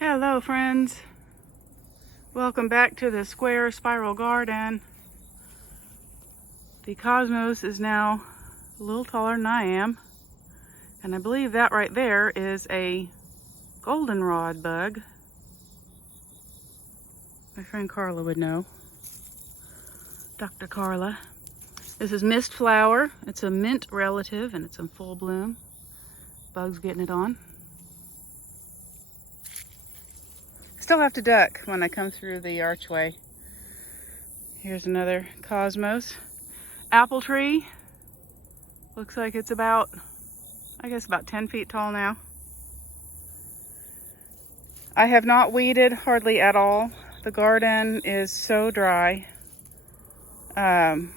Hello friends, welcome back to the square spiral garden. The cosmos is now a little taller than I am, and I believe that right there is a goldenrod bug. My friend Carla would know. Dr. Carla. This is mist flower. It's a mint relative and it's in full bloom. Bugs getting it on. Still have to duck when I come through the archway. Here's another cosmos. Apple tree. Looks like it's about, I guess about 10 feet tall now. I have not weeded hardly at all. The garden is so dry. I'm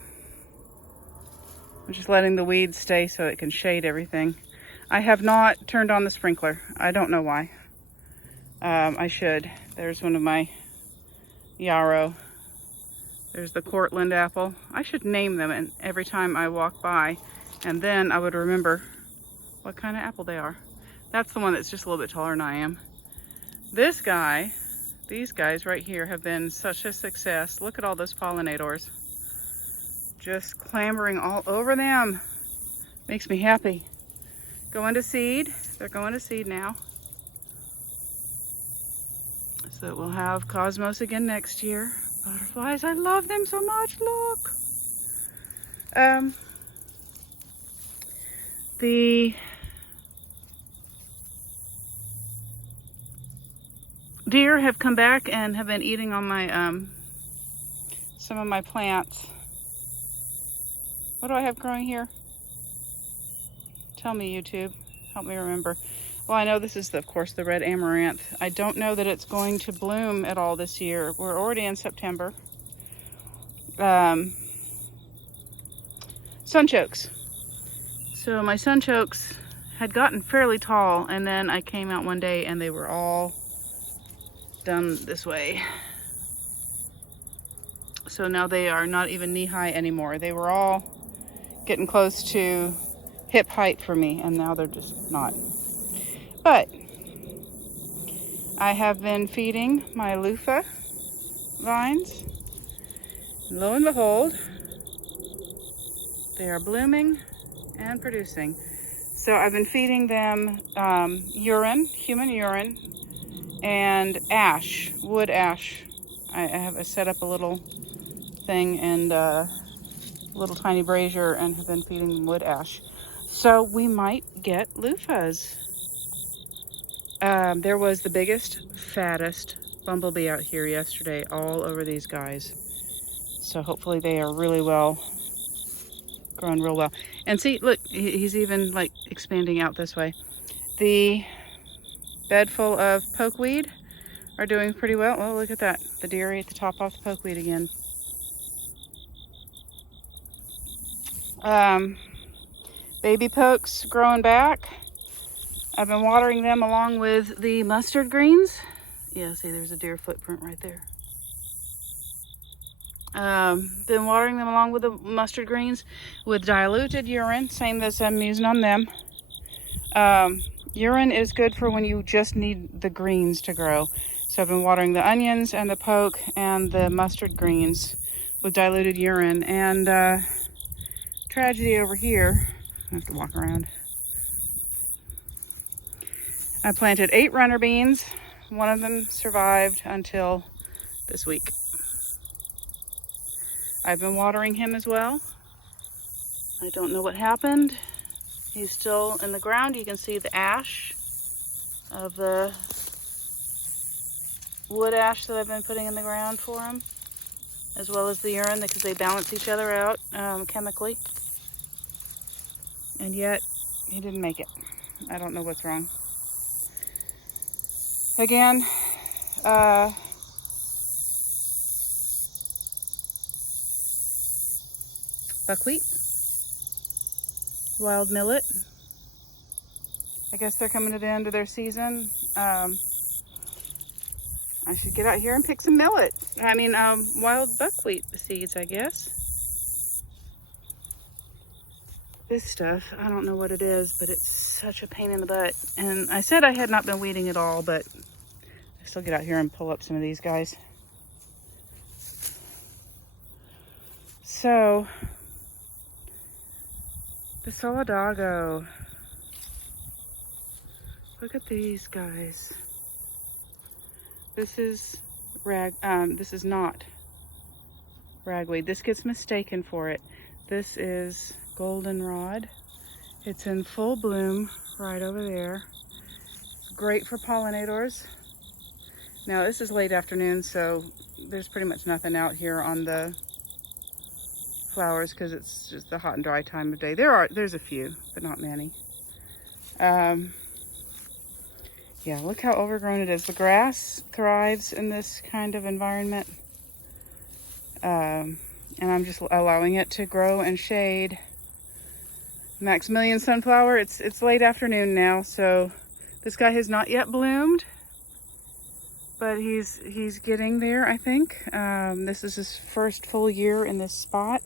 just letting the weeds stay so it can shade everything. I have not turned on the sprinkler. I don't know why. I should. There's one of my yarrow. There's the Cortland apple. I should name them and every time I walk by, and then I would remember what kind of apple they are. That's the one that's just a little bit taller than I am. This guy, these guys right here have been such a success. Look at all those pollinators. Just clambering all over them. Makes me happy. Going to seed. They're going to seed now. So we'll have cosmos again next year. Butterflies, I love them so much, look. The deer have come back and have been eating on my, some of my plants. What do I have growing here? Tell me, YouTube. Help me remember. Well, I know this is, of course, the red amaranth. I don't know that it's going to bloom at all this year. We're already in September. Sunchokes. So my sunchokes had gotten fairly tall, and then I came out one day and they were all done this way. So now they are not even knee-high anymore. They were all getting close to hip height for me, and now they're just not. But I have been feeding my loofah vines. Lo and behold, they are blooming and producing. So I've been feeding them urine, human urine, and ash, wood ash. I have set up a little thing and a little tiny brazier and have been feeding them wood ash. So we might get loofahs. There was the biggest, fattest bumblebee out here yesterday, all over these guys. So hopefully they are really well, grown real well. And see, look, he's even like expanding out this way. The bed full of pokeweed are doing pretty well. Oh, look at that. The deer ate the top off the pokeweed again. Baby pokes growing back. I've been watering them along with the mustard greens. Yeah, see, there's a deer footprint right there. Been watering them along with the mustard greens with diluted urine, same as I'm using on them. Urine is good for when you just need the greens to grow. So I've been watering the onions and the poke and the mustard greens with diluted urine. And tragedy over here, I have to walk around. I planted 8 runner beans. One of them survived until this week. I've been watering him as well. I don't know what happened. He's still in the ground. You can see the ash of the wood ash that I've been putting in the ground for him, as well as the urine, because they balance each other out chemically. And yet, he didn't make it. I don't know what's wrong. Again, buckwheat, wild millet. I guess they're coming to the end of their season. I should get out here and pick some millet. I mean, wild buckwheat seeds, I guess. This stuff, I don't know what it is, but it's such a pain in the butt. And I said I had not been weeding at all, but I still get out here and pull up some of these guys. So, the Solidago. Look at these guys. This is this is not ragweed. This gets mistaken for it. This is Goldenrod. It's in full bloom right over there. Great for pollinators. Now this is late afternoon, so there's pretty much nothing out here on the flowers because it's just the hot and dry time of day. There's a few, but not many. Yeah, look how overgrown it is. The grass thrives in this kind of environment. And I'm just allowing it to grow and shade. Maxmillian sunflower, it's late afternoon now, so this guy has not yet bloomed, but he's getting there, I think. This is his first full year in this spot.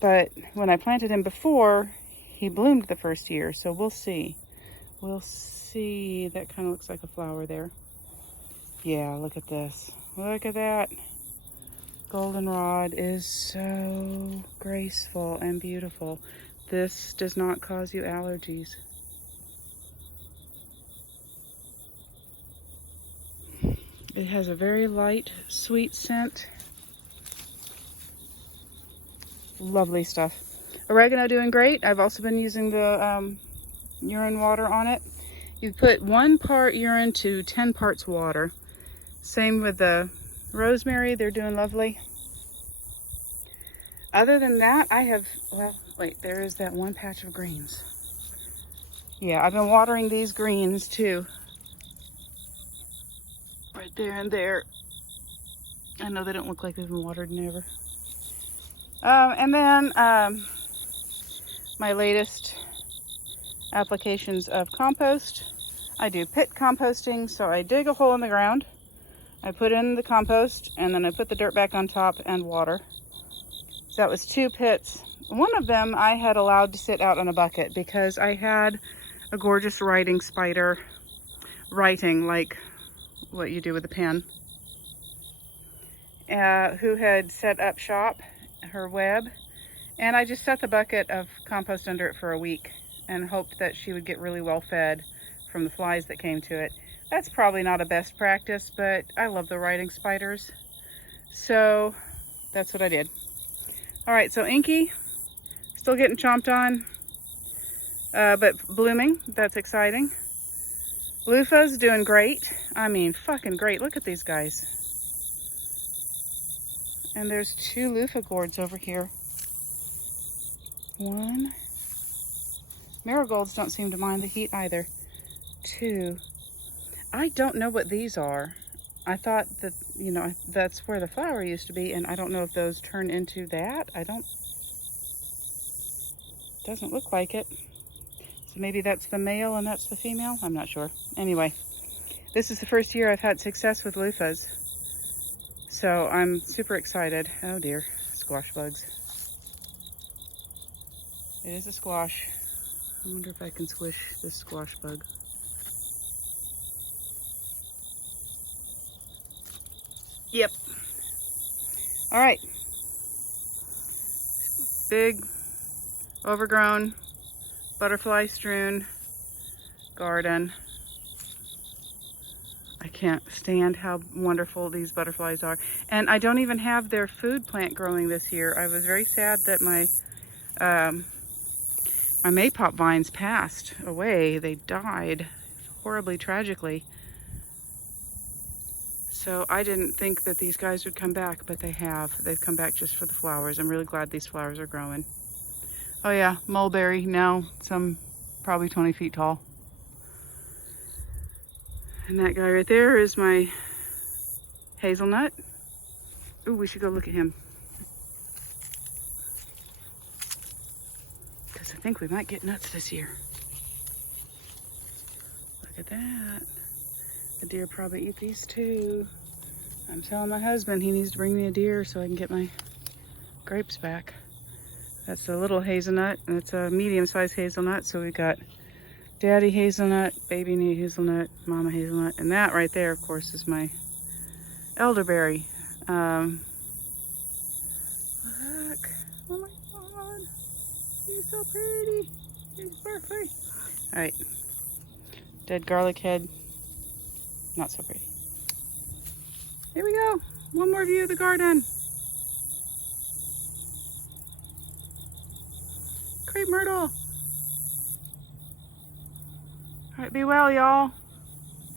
But when I planted him before, he bloomed the first year, so we'll see. We'll see. That kind of looks like a flower there. Yeah, look at this. Look at that. Goldenrod is so graceful and beautiful. This does not cause you allergies. It has a very light, sweet scent. Lovely stuff. Oregano doing great. I've also been using the urine water on it. You put 1 part urine to 10 parts water. Same with the rosemary. They're doing lovely. Other than that, I have, well, wait, there is that one patch of greens. Yeah, I've been watering these greens too. Right there and there. I know they don't look like they've been watered in ever. And then my latest applications of compost. I do pit composting, so I dig a hole in the ground. I put in the compost, and then I put the dirt back on top and water. So that was 2 pits. One of them I had allowed to sit out on a bucket because I had a gorgeous writing spider writing like what you do with a pen, who had set up shop, her web, and I just set the bucket of compost under it for a week and hoped that she would get really well fed from the flies that came to it. That's probably not a best practice, but I love the writing spiders, so that's what I did. All right, so Inky, still getting chomped on, but blooming. That's exciting. Loofas doing great. I mean, fucking great. Look at these guys. And there's 2 loofah gourds over here. 1. Marigolds don't seem to mind the heat either. 2. I don't know what these are. I thought that, you know, that's where the flower used to be, and I don't know if those turn into that. Doesn't look like it. So maybe that's the male and that's the female. I'm not sure. Anyway, this is the first year I've had success with loofahs. So I'm super excited. Oh dear, squash bugs. It is a squash. I wonder if I can squish this squash bug. Yep. All right. Big, overgrown, butterfly strewn garden. I can't stand how wonderful these butterflies are. And I don't even have their food plant growing this year. I was very sad that my my maypop vines passed away. They died horribly, tragically. So I didn't think that these guys would come back, but they have. They've come back just for the flowers. I'm really glad these flowers are growing. Oh yeah, mulberry, now some probably 20 feet tall. And that guy right there is my hazelnut. Ooh, we should go look at him. Because I think we might get nuts this year. Look at that. The deer probably eat these too. I'm telling my husband he needs to bring me a deer so I can get my grapes back. That's a little hazelnut, and it's a medium-sized hazelnut, so we got Daddy hazelnut, baby hazelnut, mama hazelnut, and that right there, of course, is my elderberry. Look, oh my God, he's so pretty. He's perfect. All right, dead garlic head, not so pretty. Here we go. One more view of the garden. Crepe myrtle. All right, be well, y'all.